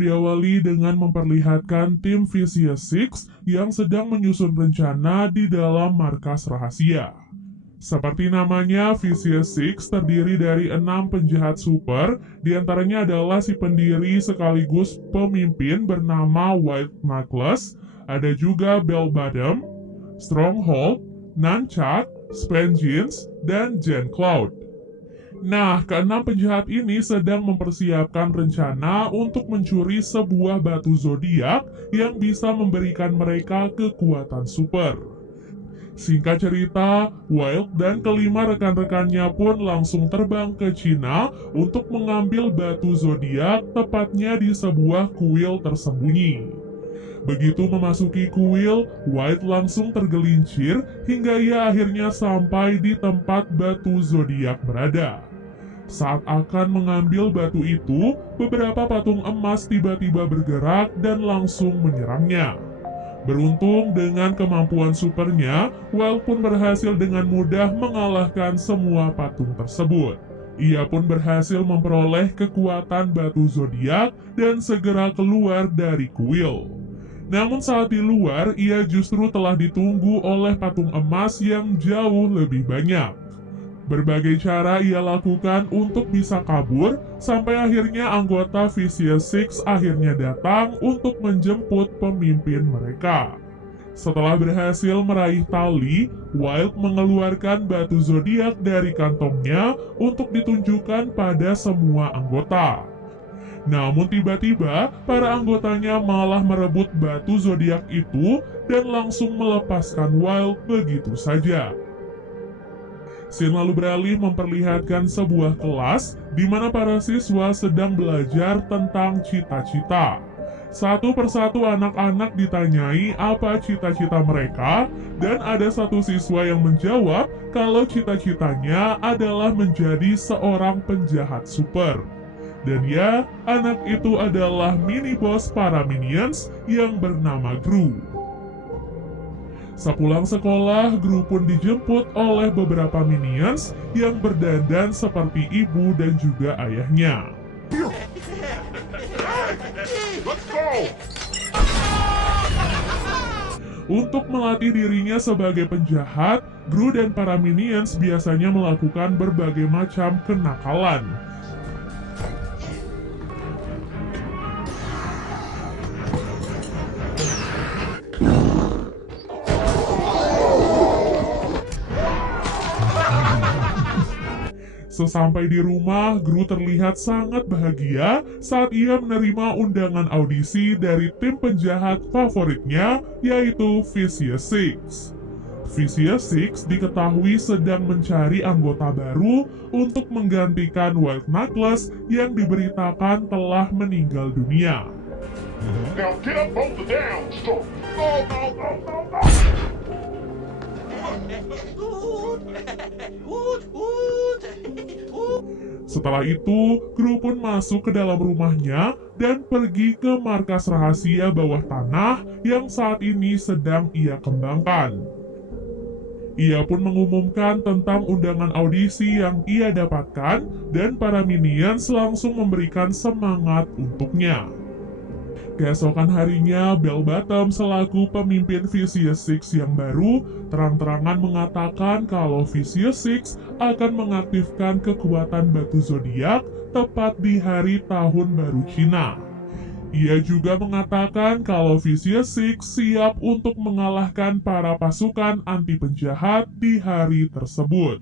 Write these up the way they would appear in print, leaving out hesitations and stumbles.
Diawali dengan memperlihatkan tim Vicious Six yang sedang menyusun rencana di dalam markas rahasia. Seperti namanya, Vicious Six terdiri dari 6 penjahat super, diantaranya adalah si pendiri sekaligus pemimpin bernama White Knuckles, ada juga Bell Bottom, Stronghold, Nunchuck, Spanjeans, dan Jen Cloud. Nah, keenam penjahat ini sedang mempersiapkan rencana untuk mencuri sebuah batu zodiak yang bisa memberikan mereka kekuatan super. Singkat cerita, Wild dan kelima rekan-rekannya pun langsung terbang ke Cina untuk mengambil batu zodiak tepatnya di sebuah kuil tersembunyi. Begitu memasuki kuil, White langsung tergelincir hingga ia akhirnya sampai di tempat batu zodiak berada. Saat akan mengambil batu itu, beberapa patung emas tiba-tiba bergerak dan langsung menyerangnya. Beruntung dengan kemampuan supernya, Wild pun berhasil dengan mudah mengalahkan semua patung tersebut. Ia pun berhasil memperoleh kekuatan batu zodiak dan segera keluar dari kuil. Namun saat di luar, ia justru telah ditunggu oleh patung emas yang jauh lebih banyak. Berbagai cara ia lakukan untuk bisa kabur, sampai akhirnya anggota Vicious Six akhirnya datang untuk menjemput pemimpin mereka. Setelah berhasil meraih tali, Wild mengeluarkan batu zodiak dari kantongnya untuk ditunjukkan pada semua anggota. Namun tiba-tiba, para anggotanya malah merebut batu zodiak itu dan langsung melepaskan Wild begitu saja. Scene lalu beralih memperlihatkan sebuah kelas di mana para siswa sedang belajar tentang cita-cita. Satu persatu anak-anak ditanyai apa cita-cita mereka, dan ada satu siswa yang menjawab kalau cita-citanya adalah menjadi seorang penjahat super. Dan ya, anak itu adalah mini boss para minions yang bernama Gru. Sepulang sekolah, Gru pun dijemput oleh beberapa minions yang berdandan seperti ibu dan juga ayahnya. Let's go! Untuk melatih dirinya sebagai penjahat, Gru dan para minions biasanya melakukan berbagai macam kenakalan. Sesampai di rumah, Gru terlihat sangat bahagia saat ia menerima undangan audisi dari tim penjahat favoritnya, yaitu Vicious Six. Vicious Six diketahui sedang mencari anggota baru untuk menggantikan White Knuckles yang diberitakan telah meninggal dunia. Now get up on the downstroke! Go, go, go, go, go! Setelah itu, Gru pun masuk ke dalam rumahnya dan pergi ke markas rahasia bawah tanah yang saat ini sedang ia kembangkan. Ia pun mengumumkan tentang undangan audisi yang ia dapatkan dan para minions langsung memberikan semangat untuknya. Keesokan harinya, Bell Bottom selaku pemimpin Vicious Six yang baru terang-terangan mengatakan kalau Vicious Six akan mengaktifkan kekuatan batu zodiak tepat di hari Tahun Baru Cina. Ia juga mengatakan kalau Vicious Six siap untuk mengalahkan para pasukan anti penjahat di hari tersebut.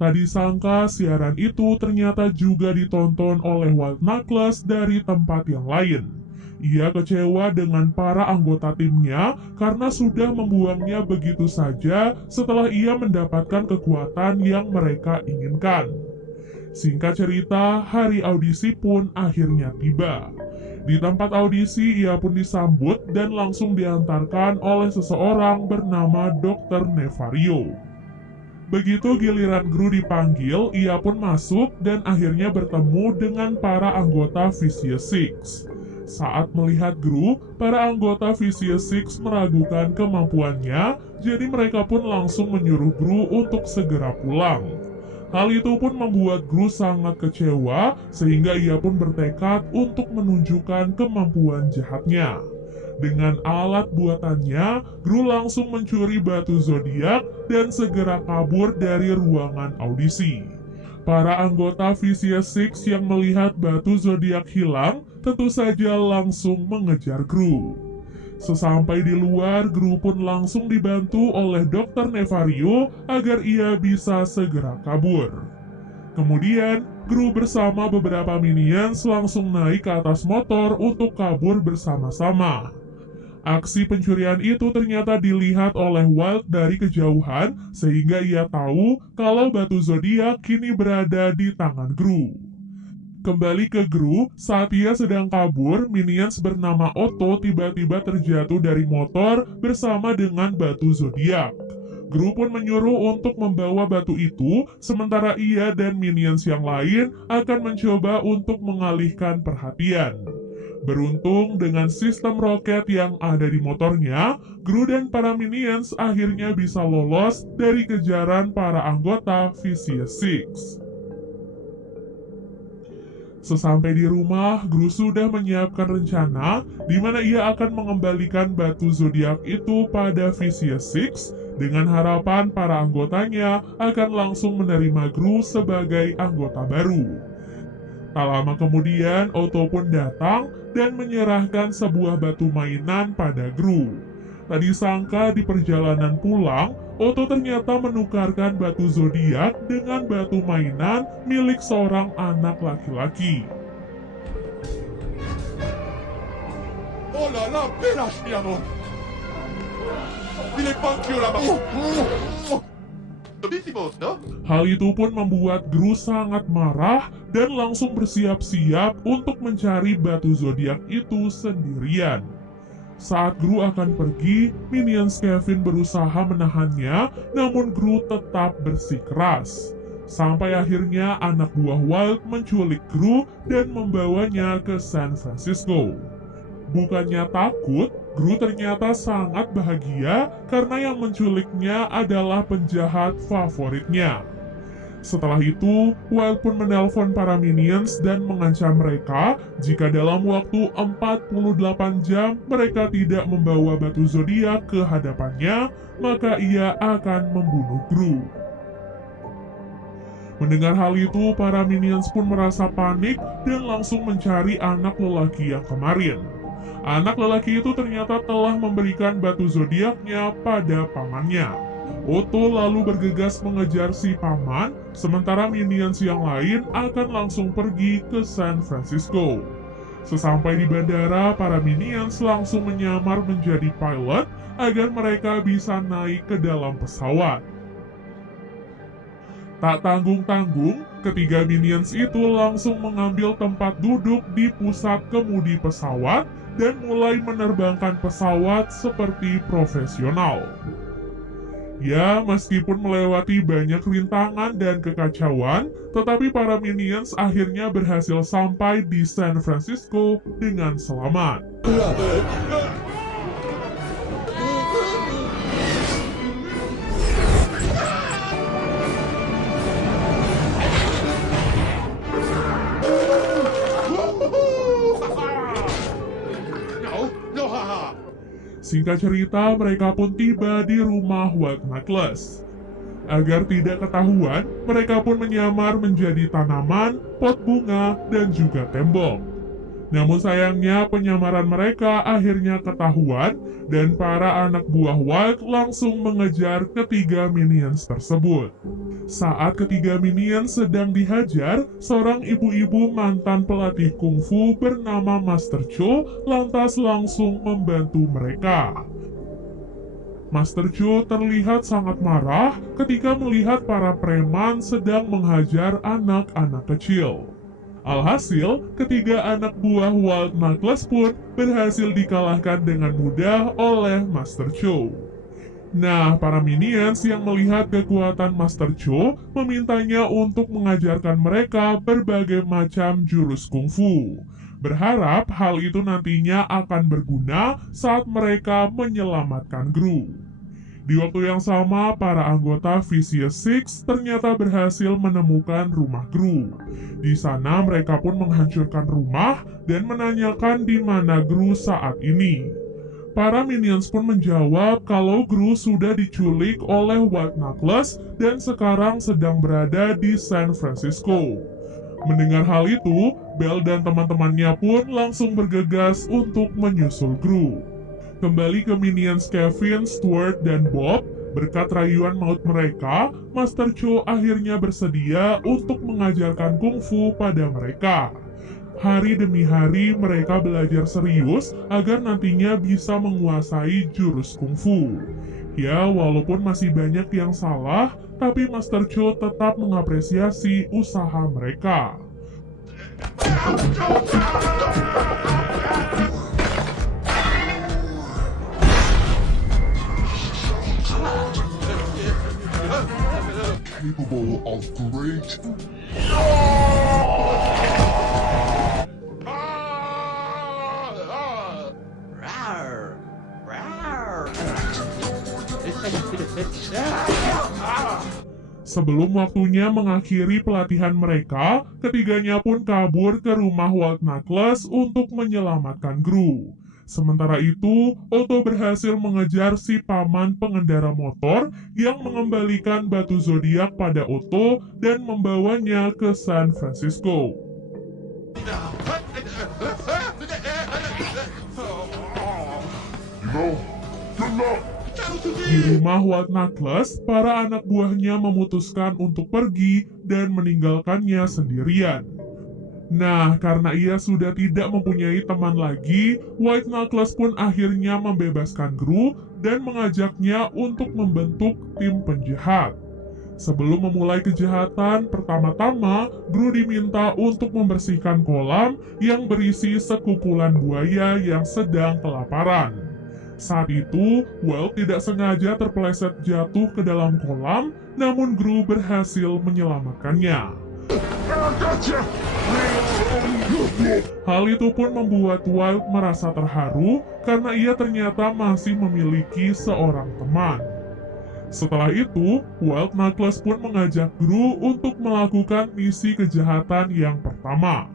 Tak disangka siaran itu ternyata juga ditonton oleh White Knuckles dari tempat yang lain. Ia kecewa dengan para anggota timnya karena sudah membuangnya begitu saja setelah ia mendapatkan kekuatan yang mereka inginkan. Singkat cerita, hari audisi pun akhirnya tiba. Di tempat audisi, ia pun disambut dan langsung diantarkan oleh seseorang bernama Dr. Nefario. Begitu giliran Gru dipanggil, ia pun masuk dan akhirnya bertemu dengan para anggota Vicious Six. Saat melihat Gru, para anggota Vicious Six meragukan kemampuannya, jadi mereka pun langsung menyuruh Gru untuk segera pulang. Hal itu pun membuat Gru sangat kecewa sehingga ia pun bertekad untuk menunjukkan kemampuan jahatnya. Dengan alat buatannya, Gru langsung mencuri batu zodiak dan segera kabur dari ruangan audisi. Para anggota Vicious Six yang melihat batu zodiak hilang tentu saja langsung mengejar Gru. Sesampai di luar, Gru pun langsung dibantu oleh Dr. Nefario agar ia bisa segera kabur. Kemudian, Gru bersama beberapa minions langsung naik ke atas motor untuk kabur bersama-sama. Aksi pencurian itu ternyata dilihat oleh Wild dari kejauhan sehingga ia tahu kalau batu zodiak kini berada di tangan Gru. Kembali ke Gru, saat ia sedang kabur, minions bernama Otto tiba-tiba terjatuh dari motor bersama dengan batu zodiak. Gru pun menyuruh untuk membawa batu itu, sementara ia dan minions yang lain akan mencoba untuk mengalihkan perhatian. Beruntung dengan sistem roket yang ada di motornya, Gru dan para minions akhirnya bisa lolos dari kejaran para anggota Vicious Six. Sesampai di rumah, Gru sudah menyiapkan rencana di mana ia akan mengembalikan batu zodiak itu pada Vicious Six dengan harapan para anggotanya akan langsung menerima Gru sebagai anggota baru. Tak lama kemudian, Otto pun datang dan menyerahkan sebuah batu mainan pada Gru. Tak disangka di perjalanan pulang, Otto ternyata menukarkan batu zodiak dengan batu mainan milik seorang anak laki-laki. Oh là là, Bella, mi amor. Il est pas que là-bas. Bellissimo, no? Hal itu pun membuat Gru sangat marah dan langsung bersiap-siap untuk mencari batu zodiak itu sendirian. Saat Gru akan pergi, minions Kevin berusaha menahannya, namun Gru tetap bersikeras. Sampai akhirnya anak buah Wild menculik Gru dan membawanya ke San Francisco. Bukannya takut, Gru ternyata sangat bahagia karena yang menculiknya adalah penjahat favoritnya. Setelah itu, Wild pun menelpon para minions dan mengancam mereka jika dalam waktu 48 jam mereka tidak membawa batu zodiak ke hadapannya, maka ia akan membunuh Gru. Mendengar hal itu, para minions pun merasa panik dan langsung mencari anak lelaki yang kemarin. Anak lelaki itu ternyata telah memberikan batu zodiaknya pada pamannya. Otto lalu bergegas mengejar si paman, sementara minions yang lain akan langsung pergi ke San Francisco. Sesampai di bandara, para minions langsung menyamar menjadi pilot agar mereka bisa naik ke dalam pesawat. Tak tanggung-tanggung, ketiga minions itu langsung mengambil tempat duduk di pusat kemudi pesawat dan mulai menerbangkan pesawat seperti profesional. Ya, meskipun melewati banyak rintangan dan kekacauan, tetapi para minions akhirnya berhasil sampai di San Francisco dengan selamat. No, haha. Singkat cerita, mereka pun tiba di rumah White Knuckles. Agar tidak ketahuan, mereka pun menyamar menjadi tanaman, pot bunga, dan juga tembok. Namun sayangnya penyamaran mereka akhirnya ketahuan dan para anak buah Wild langsung mengejar ketiga minions tersebut. Saat ketiga minions sedang dihajar, seorang ibu-ibu mantan pelatih kungfu bernama Master Cho lantas langsung membantu mereka. Master Cho terlihat sangat marah ketika melihat para preman sedang menghajar anak-anak kecil. Alhasil, ketiga anak buah White Knuckles pun berhasil dikalahkan dengan mudah oleh Master Cho. Nah, para minions yang melihat kekuatan Master Cho memintanya untuk mengajarkan mereka berbagai macam jurus kungfu. Berharap hal itu nantinya akan berguna saat mereka menyelamatkan Gru. Di waktu yang sama, para anggota Vicious Six ternyata berhasil menemukan rumah Gru. Di sana mereka pun menghancurkan rumah dan menanyakan di mana Gru saat ini. Para minions pun menjawab kalau Gru sudah diculik oleh White Knuckles dan sekarang sedang berada di San Francisco. Mendengar hal itu, Belle dan teman-temannya pun langsung bergegas untuk menyusul Gru. Kembali ke minions Kevin, Stuart, dan Bob, berkat rayuan maut mereka, Master Cho akhirnya bersedia untuk mengajarkan kungfu pada mereka. Hari demi hari mereka belajar serius agar nantinya bisa menguasai jurus kungfu. Ya, walaupun masih banyak yang salah, tapi Master Cho tetap mengapresiasi usaha mereka. Capable of great. Sebelum waktunya mengakhiri pelatihan mereka, ketiganya pun kabur ke rumah White Knuckles untuk menyelamatkan Gru. Sementara itu, Otto berhasil mengejar si paman pengendara motor yang mengembalikan batu zodiak pada Otto dan membawanya ke San Francisco. Good luck. Di rumah White Knuckles, para anak buahnya memutuskan untuk pergi dan meninggalkannya sendirian. Nah, karena ia sudah tidak mempunyai teman lagi, White Knuckles pun akhirnya membebaskan Gru dan mengajaknya untuk membentuk tim penjahat. Sebelum memulai kejahatan, pertama-tama Gru diminta untuk membersihkan kolam yang berisi sekumpulan buaya yang sedang kelaparan. Saat itu, Walt tidak sengaja terpeleset jatuh ke dalam kolam, namun Gru berhasil menyelamatkannya. Hal itu pun membuat Walt merasa terharu karena ia ternyata masih memiliki seorang teman. Setelah itu, White Knuckles pun mengajak Gru untuk melakukan misi kejahatan yang pertama.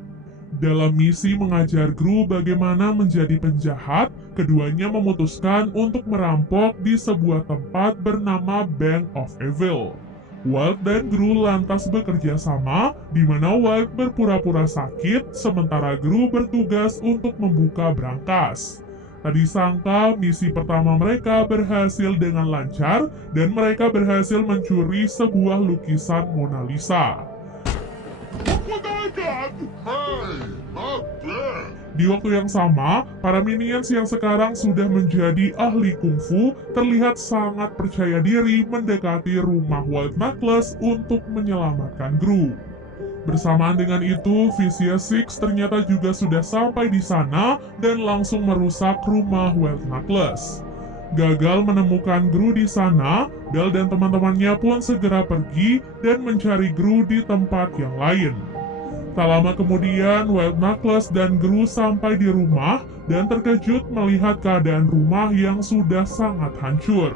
Dalam misi mengajar Gru bagaimana menjadi penjahat, keduanya memutuskan untuk merampok di sebuah tempat bernama Bank of Evil. Walt dan Gru lantas bekerja sama, di mana Walt berpura-pura sakit, sementara Gru bertugas untuk membuka brankas. Tadi sangka misi pertama mereka berhasil dengan lancar, dan mereka berhasil mencuri sebuah lukisan Mona Lisa. Look what I got! Hey, not bad. Di waktu yang sama, para minions yang sekarang sudah menjadi ahli kungfu terlihat sangat percaya diri mendekati rumah White Knuckles untuk menyelamatkan Gru. Bersamaan dengan itu, Vicious Six ternyata juga sudah sampai di sana dan langsung merusak rumah White Knuckles. Gagal menemukan Gru di sana, Belle dan teman-temannya pun segera pergi dan mencari Gru di tempat yang lain. Tak lama kemudian, White Knuckles dan Gru sampai di rumah dan terkejut melihat keadaan rumah yang sudah sangat hancur.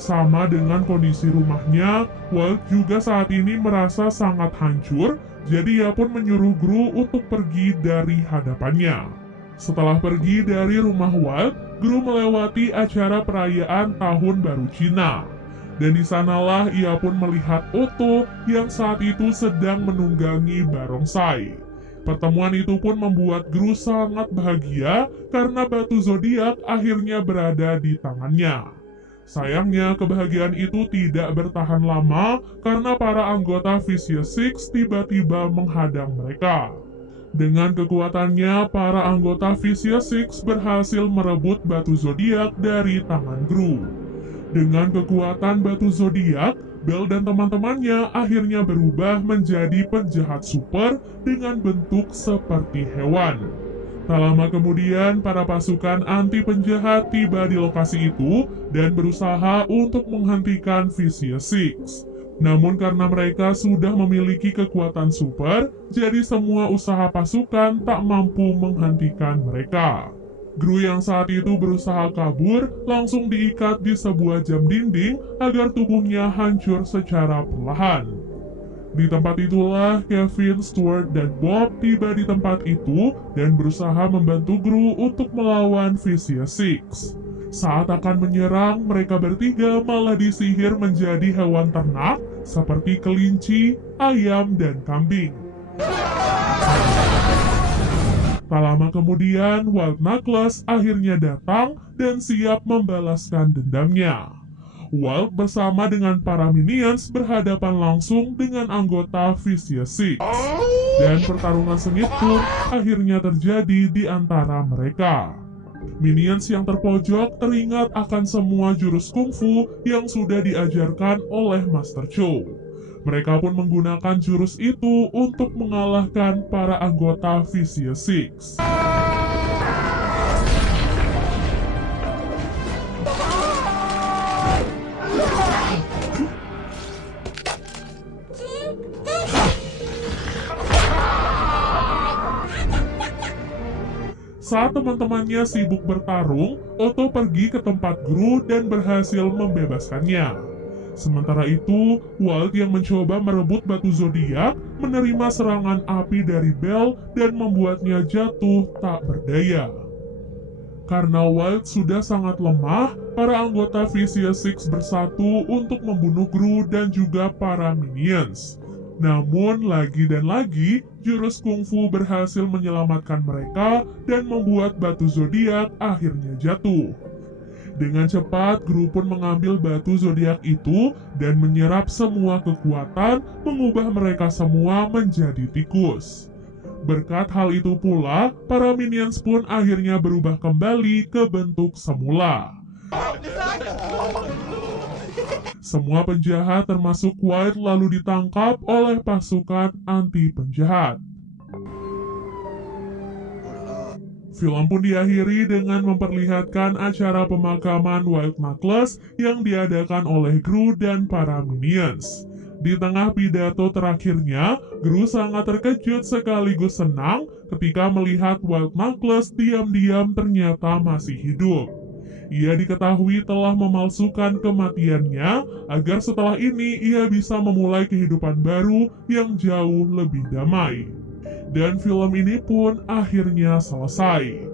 Sama dengan kondisi rumahnya, Walt juga saat ini merasa sangat hancur, jadi ia pun menyuruh Gru untuk pergi dari hadapannya. Setelah pergi dari rumah Walt, Gru melewati acara perayaan Tahun Baru Cina. Dan di sanalah ia pun melihat Otto yang saat itu sedang menunggangi barongsai. Pertemuan itu pun membuat Gru sangat bahagia karena batu zodiak akhirnya berada di tangannya. Sayangnya kebahagiaan itu tidak bertahan lama karena para anggota Vicious Six tiba-tiba menghadang mereka. Dengan kekuatannya, para anggota Vicious Six berhasil merebut batu zodiak dari tangan Gru. Dengan kekuatan batu zodiak, Belle dan teman-temannya akhirnya berubah menjadi penjahat super dengan bentuk seperti hewan. Tak lama kemudian, para pasukan anti penjahat tiba di lokasi itu dan berusaha untuk menghentikan Vicious Six. Namun karena mereka sudah memiliki kekuatan super, jadi semua usaha pasukan tak mampu menghentikan mereka. Gru yang saat itu berusaha kabur langsung diikat di sebuah jam dinding agar tubuhnya hancur secara perlahan. Di tempat itulah Kevin, Stuart, dan Bob tiba di tempat itu dan berusaha membantu Gru untuk melawan Vicious Six. Saat akan menyerang, mereka bertiga malah disihir menjadi hewan ternak seperti kelinci, ayam, dan kambing. Tak lama kemudian, White Knuckles akhirnya datang dan siap membalaskan dendamnya. Wild bersama dengan para minions berhadapan langsung dengan anggota Vicious Six. Dan pertarungan sengit pun akhirnya terjadi di antara mereka. Minions yang terpojok teringat akan semua jurus kungfu yang sudah diajarkan oleh Master Chow. Mereka pun menggunakan jurus itu untuk mengalahkan para anggota Vicious Six. Saat teman-temannya sibuk bertarung, Otto pergi ke tempat Gru dan berhasil membebaskannya. Sementara itu, Walt yang mencoba merebut batu zodiak menerima serangan api dari Bell dan membuatnya jatuh tak berdaya. Karena Walt sudah sangat lemah, para anggota Vicious Six bersatu untuk membunuh Gru dan juga para minions. Namun, lagi dan lagi, jurus kungfu berhasil menyelamatkan mereka dan membuat batu zodiak akhirnya jatuh. Dengan cepat, Gru pun mengambil batu zodiak itu dan menyerap semua kekuatan, mengubah mereka semua menjadi tikus. Berkat hal itu pula, para minions pun akhirnya berubah kembali ke bentuk semula. Semua penjahat termasuk White lalu ditangkap oleh pasukan anti penjahat. Film pun diakhiri dengan memperlihatkan acara pemakaman White Knuckles yang diadakan oleh Gru dan para minions. Di tengah pidato terakhirnya, Gru sangat terkejut sekaligus senang ketika melihat White Knuckles diam-diam ternyata masih hidup. Ia diketahui telah memalsukan kematiannya agar setelah ini ia bisa memulai kehidupan baru yang jauh lebih damai. Dan film ini pun akhirnya selesai.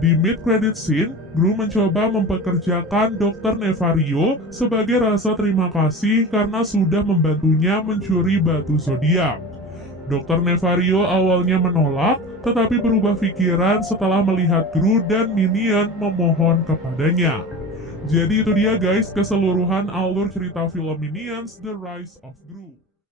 Di mid-credit scene, Gru mencoba mempekerjakan Dr. Nefario sebagai rasa terima kasih karena sudah membantunya mencuri batu zodiak. Dr. Nefario awalnya menolak, tetapi berubah pikiran setelah melihat Gru dan Minion memohon kepadanya. Jadi itu dia guys keseluruhan alur cerita film Minions The Rise of Gru.